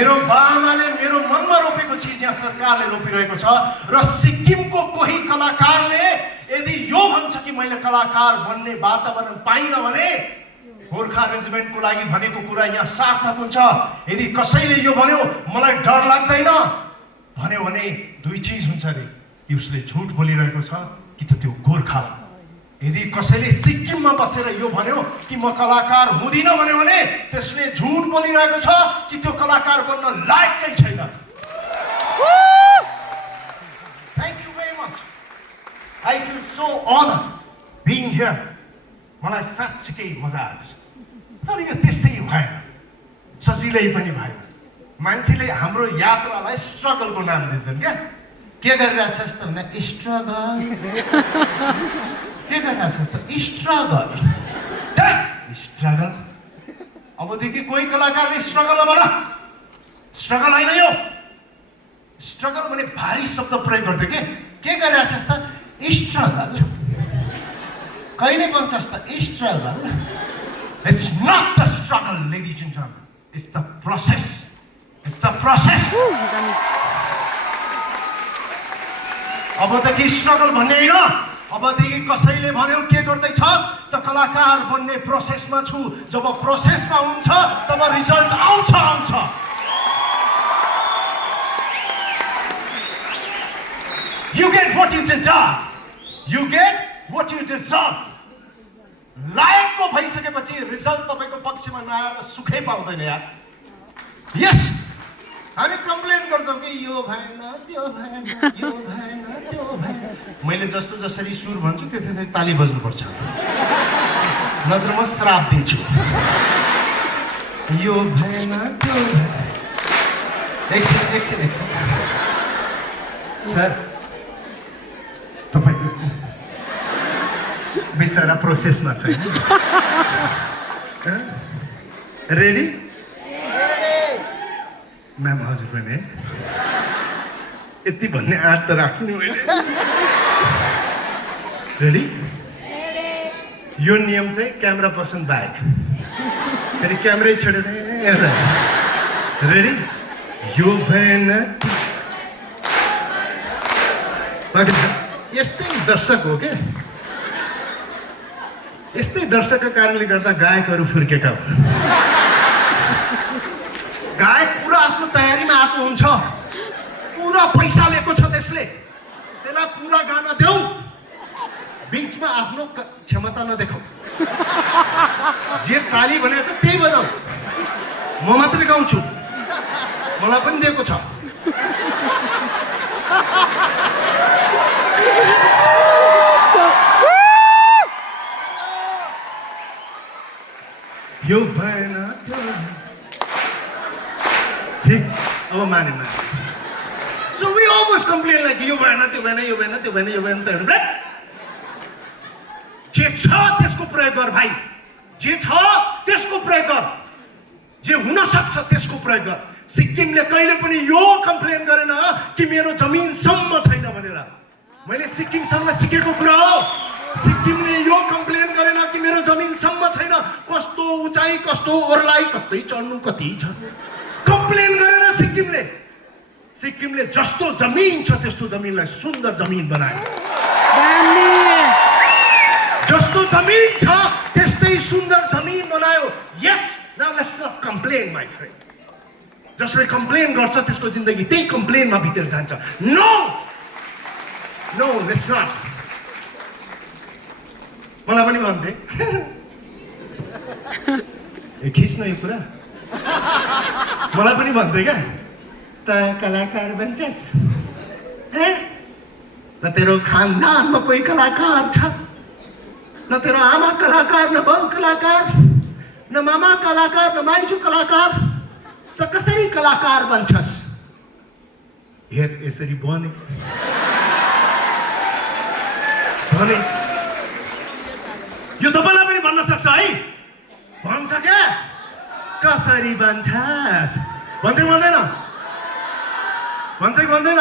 मेरो बाबाले मेरो मनमा रोपेको चिज यहाँ सरकारले रोपिरहेको छ र सिक्किमको कोही कलाकारले यदि यो भन्छ कि मैले कलाकार बन्ने वातावरण पाइन भने गोर्खा रेजिमेन्टको लागि भनेको कुरा यहाँ सार्थक हुन्छ। यदि कसैले यो भन्यो मलाई डर लाग्दैन भन्यो भने दुई चिज हुन्छ रे, कि उसले झुट बोलिरहेको छ कि त त्यो गोर्खा। यदि कसैले सिक्किममा बसेर यो भन्यो कि म कलाकार हुँदिन भन्यो भने त्यसले झुट बोलिरहेको छ कि त्यो कलाकार बन्न लायकै छैन। Thank you very much. I feel so honour being here. मलाई साँच्चीकै मजा आएको छ। तर यो त्यसै भएन, सजिलै पनि भएन। मान्छेले हाम्रो यात्रालाई स्ट्रगलको नाम दिन्छन् क्या। के गरिरहेको छस् त भन्दा स्ट्रगल, के गरिरहेको छस् त स्ट्रगल, स्ट्रगल। अबदेखि कोही कलाकारले स्ट्रगल नभन। स्ट्रगल होइन यो। स्ट्रगल भने भारी शब्द प्रयोग गर्थ्यो के गरिरहेको छस् त स्ट्रगल, कहिले भन्छस् त struggle. It's not the struggle, ladies and gentlemen. It's the process. It's the process. अबदेखि स्ट्रगल भन्ने होइन। अबदेखि कसैले भन्यो के गर्दैछस् त कलाकार बन्ने प्रोसेसमा छु। जब प्रोसेसमा हुन्छ तब रिजल्ट आउँछ। You get what you deserve. You get what you deserve. लायकको भइसकेपछि रिजल्ट तपाईको पक्षमा नआएर सुखै पाउँदैन यार। यस, हामी कम्प्लेन गर्छौँ कि यो भएन त्यो भएन, यो भएन त्यो भएन। मैले जस्तो जसरी सुर भन्छु त्यसरी ताली बज्नुपर्छ, नत्र म श्राप दिन्छु। यो भएन त्यो भएन। एकछिन सर, तपाईको बेचारा प्रोसेसमा छैन। Ready ma'am? हजुर पनि यति भन्ने आँट त राख्छु नि मैले। रेडी? यो नियम चाहिँ क्यामेरा पर्सन बाहेक, फेरि क्यामेरै छोडेर। रेडी? यो भएन। यस्तै दर्शक हो क्या, यस्तै दर्शकको कारणले गर्दा गायकहरू फुर्केका हुन्। गायक पुरा आफ्नो तयारीमा आएको हुन्छ, पुरा पैसा लिएको छ त्यसले, त्यसलाई पुरा गाना देऊ, बिचमा आफ्नो क्षमता नदेखाऊ। जे ताली भनेको छ त्यही बजाऊ। म मात्रै गाउँछु, मलाई पनि दिएको छ। यो भएन त्यो ठिक। अब माने। So we always complain like यो भएन त्यो भएन, यो भएन त्यो भएन, यो भएन त हेर्नु। जे छ त्यसको प्रयोग गर भाइ, जे छ त्यसको प्रयोग गर, जे हुन सक्छ त्यसको प्रयोग गर। सिक्किमले कहिले पनि यो कम्प्लेन गरेन कि मेरो जमिनसम्म छैन भनेर। मैले सिक्किमसँग सिकेको कुरा हो। सिक्किमले यो कम्प्लेन गरेन कि मेरो जमिनसम्म छैन, कस्तो उचाइ, कस्तो ओर्लाइ, कतै चढ्नु कति झर्नु कम्प्लेन गरेन सिक्किमले। सिक्किमले जस्तो जमिन छ त्यस्तो जमिनलाई सुन्दर जमिन बनायो। जस्तो जमिन छ त्यस्तै सुन्दर जमिन बनायो। Yes, now let's not complain my friend. जसले कम्प्लेन गर्छ त्यसको जिन्दगी त्यही कम्प्लेनमा भित्र जान्छ। No no, let's not. मलाई पनि भन्थे खिच्न यो कुरा। मलाई पनि भन्थे क्या, त कलाकार बन्छस् न, तेरो खानदानमा कोही कलाकार छ, न तेरो आमा कलाकार, न बाउ कलाकार, न मामा कलाकार, न माइजू कलाकार, त कसरी कलाकार बन्छस्? हेर यसरी बने। यो तपाईँलाई पनि भन्न सक्छ है, भन्छ क्या कसरी बन्छस् भन्छ कि भन्दैन? भन्छ कि भन्दैन?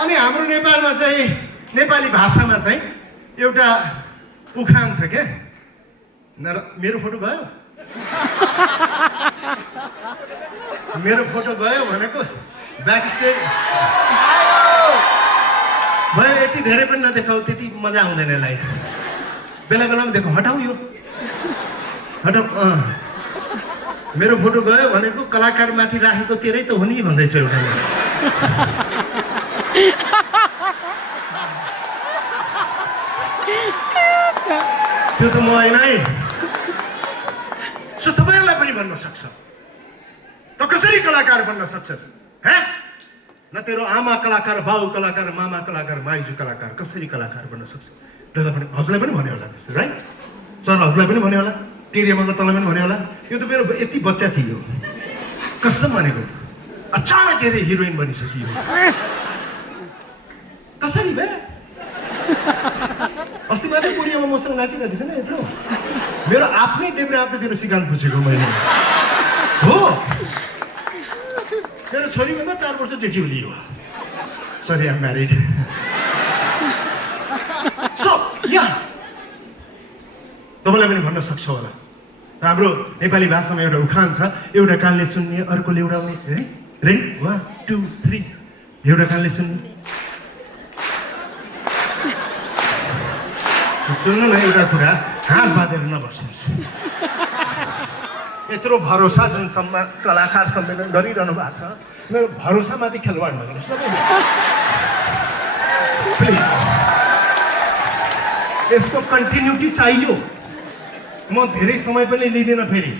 अनि हाम्रो नेपालमा चाहिँ, नेपाली भाषामा चाहिँ एउटा उखान छ क्या। मेरो फोटो भयो? मेरो फोटो गयो भनेको ब्याक स्टेज भयो। यति धेरै पनि नदेखाऊ, त्यति मजा आउँदैन यसलाई। बेला बेलामा देखाऊ, हटाऊ यो हटाऊ। मेरो फोटो गयो भनेको कलाकार माथि राखेको तेरै त हो नि भन्दैछ एउटाले। त्यो त म होइन है। सो तपाईँहरूलाई पनि भन्न सक्छ, त कसरी कलाकार बन्न सक्छस्? न तेरो आमा कलाकार, बाउ कलाकार, मामा कलाकार, माइजू कलाकार, कसरी कलाकार बन्न सक्छ? त्यसलाई पनि हजुरलाई पनि भन्यो होला त्यस्तो, राइट? सर हजुरलाई पनि भन्यो होला, टेरियामा त तँलाई पनि भन्यो होला। यो त मेरो यति बच्चा थियो, कसम भनेको अचानक हेरेर हिरोइन बनिसकियो। कसरी बे? अस्ति मात्रै कोरियामा मसँग नाचिरहेको थिएछ नि यत्रो। मेरो आफ्नै देब्रे हातले तेरो सिकान पुछेको मैले हो। मेरो छोरीभन्दा 4 वर्ष जेठी हुली हो। सरी आम म्यारिड। सो या तपाईँलाई पनि भन्न सक्छ होला, हाम्रो नेपाली भाषामा एउटा उखान छ, एउटा कानले सुन्ने अर्कोले उडाउने है। रेडी 1 2 3। एउटा कानले सुन्ने, सुन्नु न एउटा कुरा, हात बाँधेर नबस्नुहोस्। यत्रो भरोसा जुन कलाकार सम्मेलन गरिरहनु भएको छ, मेरो भरोसामाथि खेलवाड नगर्नुहोस् न प्लिज। यसको कन्टिन्युटी चाहियो। म धेरै समय पनि लिँदिनँ, फेरि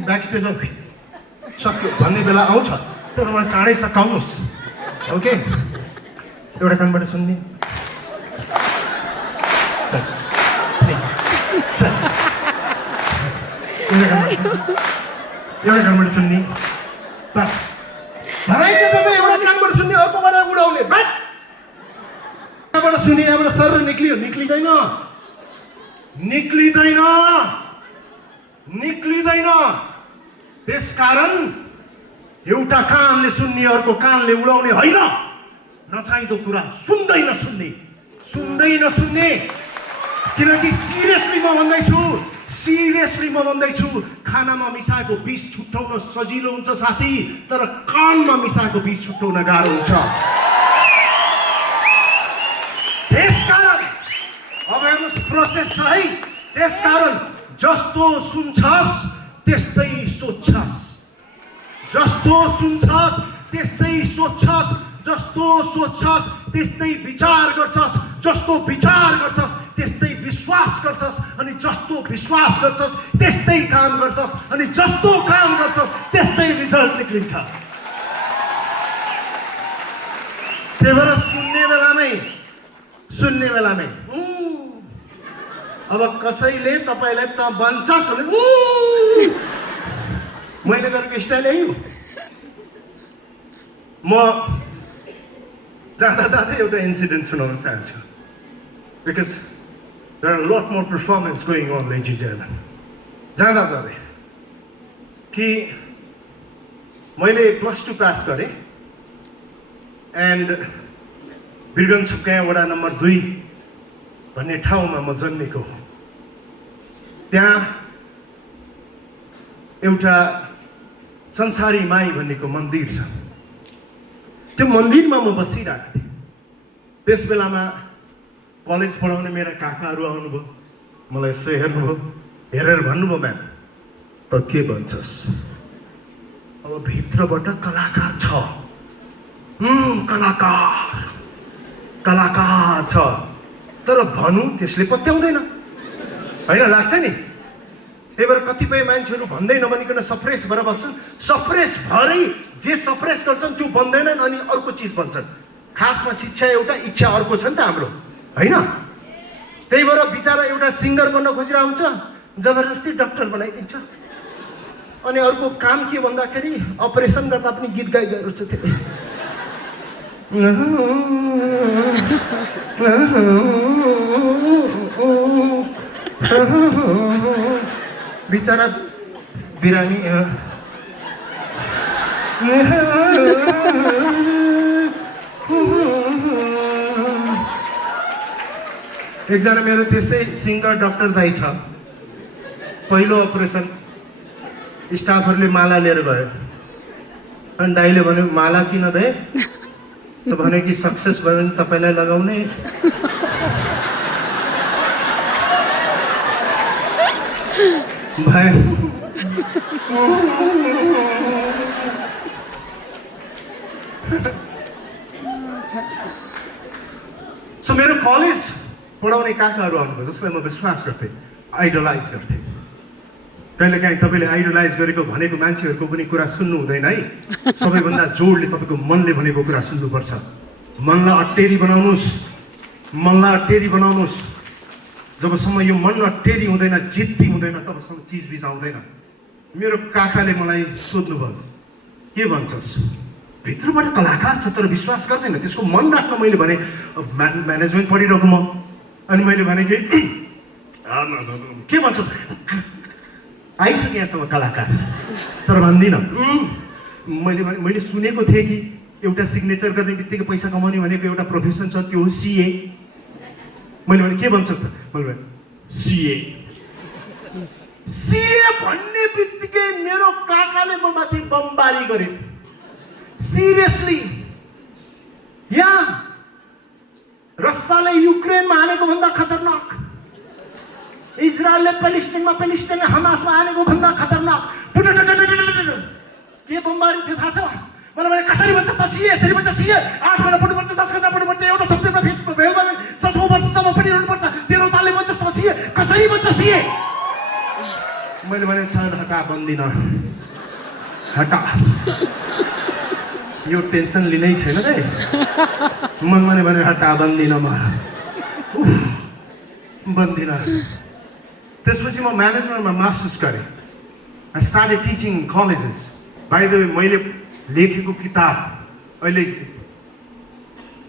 ब्याक स्टेजमा सक्यो भन्ने बेला आउँछ, तर मलाई चाँडै सकाउनुहोस्। ओके, एउटा कानबाट सुन्ने, एउटा कानबाट सुन्ने, बस धराइको सबै एउटा कानबाट सुन्ने, अर्कोबाट उडाउने। यहाँबाट सुने, यहाँबाट सर निक्लियो, निक्लिँदैन निक्लिँदैन निक्लिँदैन। त्यसकारण एउटा कानले सुन्ने अर्को कानले उडाउने होइन। नचाहिँदो कुरा सुन्दै नसुन्ने, सुन्दै नसुन्ने। किनकि सिरियसली म भन्दैछु, खानामा मिसाएको विष छुट्याउन सजिलो हुन्छ साथी, तर कानमा मिसाएको विष छुट्याउन गाह्रो हुन्छ। त्यसकारण अब हेर्नुहोस्, प्रोसेस छ है। त्यसकारण जस्तो सुन्छस् त्यस्तै सोच्छस्, जस्तो सुन्छस् त्यस्तै सोच्छस्, जस्तो सोच्छस् त्यस्तै विचार गर्छस्, जस्तो विचार गर्छस् त्यस्तै विश्वास गर्छस्, अनि जस्तो विश्वास गर्छस् त्यस्तै काम गर्छस्, अनि जस्तो काम गर्छस् त्यस्तै रिजल्ट निक्लिन्छ। त्यही भएर सुन्ने बेलामै अब कसैले तपाईँलाई त बन्छस् भने मैले गरेको स्टाइल यही हो। म जाँदा जाँदै एउटा इन्सिडेन्ट सुनाउन चाहन्छु, because there are lot more performance going on ladies and gentlemen. जाँदा जाँदै कि मैले +2 पास गरेँ एन्ड बिरगञ्ज छपकाया वडा नम्बर 2 भन्ने ठाउँमा म जन्मेको हो। त्यहाँ एउटा संसारी माई भन्नेको मन्दिर छ। त्यो मन्दिरमा म बसिरहेको थिएँ। त्यस बेलामा कलेज पढाउने मेरा काकाहरू आउनुभयो, मलाई यसो हेर्नुभयो, हेरेर भन्नुभयो, म्याम त के भन्छस्? अब भित्रबाट कलाकार छ, कलाकार छ, तर भनौँ त्यसले पत्याउँदैन होइन, लाग्छ नि। त्यही भएर कतिपय मान्छेहरू भन्दै नभनिकन सप्रेस भएर बस्छन्। सप्रेस भएरै जे सप्रेस गर्छन् त्यो बन्दैनन्, अनि अर्को चिज बन्छन्। खासमा शिक्षा एउटा, इच्छा अर्को छ नि त हाम्रो, होइन? त्यही भएर बिचरा एउटा सिङ्गर बन्न खोजिरहेको हुन्छ, जबरजस्ती डक्टर बनाइदिन्छ। अनि अर्को काम के भन्दाखेरि अपरेसन गर्दा पनि गीत गाइरहेको छ। बिचरा बिरामी। एकजना मेरो त्यस्तै सिङ्गर डक्टर दाइ छ। पहिलो अपरेसन स्टाफहरूले माला लिएर गयो अनि दाइले भन्यो माला किन दे त भन्यो कि सक्सेस भयो भने तपाईँलाई लगाउने भयो सो मेरो कलेज पढाउने काकाहरू आउनुभयो जसलाई म विश्वास गर्थेँ आइडलाइज गर्थेँ कहिलेकाहीँ तपाईँले आइडलाइज गरेको भनेको मान्छेहरूको पनि कुरा सुन्नु हुँदैन है सबैभन्दा जोडले तपाईँको मनले भनेको कुरा सुन्नुपर्छ मनलाई अट्टेरी बनाउनुहोस् जबसम्म यो मन अट्टेरी हुँदैन जिद्दी हुँदैन तबसम्म चिज बिजाउँदैन मेरो काकाले मलाई सोध्नुभयो के भन्छस् भित्रबाट कलाकार छ तर विश्वास गर्दैन त्यसको मन राख्न मैले भने म्यानेजमेन्ट पढिरहेको म अनि मैले भने कि के भन्छ आइसक्यो यहाँसम्म कलाकार तर भन्दिनँ मैले सुनेको थिएँ कि एउटा सिग्नेचर गर्ने बित्तिकै पैसा कमाउने भनेको एउटा प्रोफेसन छ त्यो हो सिए मैले भने के भन्छस् त मैले भने सिए भन्ने बित्तिकै मेरो काकाले म माथि बमबारी गरे सिरियसली यहाँ रसियाले युक्रेनमा हानेको भन्दा खतरनाक इजरायलले पेलिस्टाइनमा हमासमा हानेको भन्दा खतरनाक के बमबारी थियो थाहा छ मलाई भने कसरी भन्छ त सिए यसरी भन्छ सिए 8 घण्टा पढ्नुपर्छ 10 घण्टा पढ्नुपर्छ एउटा सब्जेक्टमा फेल भयो 10औं वर्षसम्म पढिरहनुपर्छ 13औं तालले भन्छ त सिए कसरी भन्छ सिए मैले भने सर हटा बन्दिन हटा यो टेन्सन लिनै छैन है मनमा भने हटा बन्दिन म बन्दिन त्यसपछि म म्यानेजमेन्टमा मास्टर्स गरेँ I started teaching colleges by the way मैले लेखेको किताब अहिले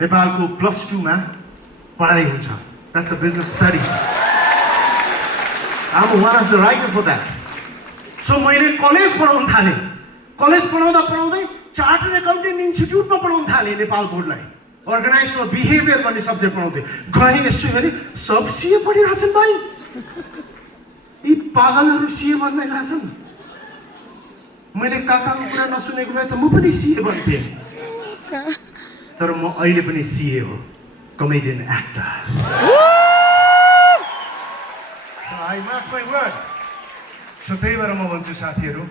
नेपालको +2 मा पढाइ हुन्छ that's a business studies I am one of the writer for that so मैले कलेज पढाउन थालेँ कलेज पढाउँदै चार्टर्ड एकाउन्टेन्ट इन्स्टिट्युटमा पढाउन थालेँ नेपाल बोर्डलाई अर्गनाइजेसनल बिहेभियर भन्ने सब्जेक्ट पढाउँदै गएँ यसो हेरेँ सब सिए पढिरहेछन् भाइ यी पागलहरू सिए भन्दै रहेछन् मैले काकाको कुरा नसुनेको भए त म पनि सिए भन्थेँ तर म अहिले पनि सिए हो comedian actor I mark my word so त्यही भएर म भन्छु साथीहरू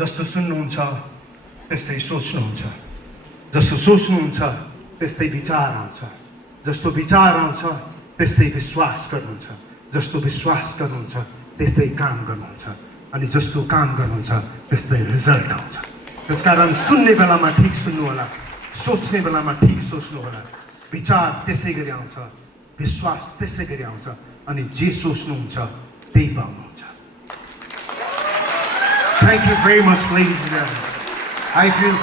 जस्तो सुन्नुहुन्छ त्यस्तै सोच्नुहुन्छ जस्तो सोच्नुहुन्छ त्यस्तै विचार आउँछ जस्तो विचार आउँछ त्यस्तै विश्वास गर्नुहुन्छ जस्तो विश्वास गर्नुहुन्छ त्यस्तै काम गर्नुहुन्छ अनि जस्तो काम गर्नुहुन्छ त्यस्तै रिजल्ट आउँछ त्यसकारण सुन्ने बेलामा ठिक सुन्नु होला सोच्ने बेलामा ठिक सोच्नु होला विचार त्यसै गरी आउँछ विश्वास त्यसै गरी आउँछ अनि जे सोच्नुहुन्छ त्यही पाउनुहुन्छ Thank you very much, ladies and gentlemen. I feel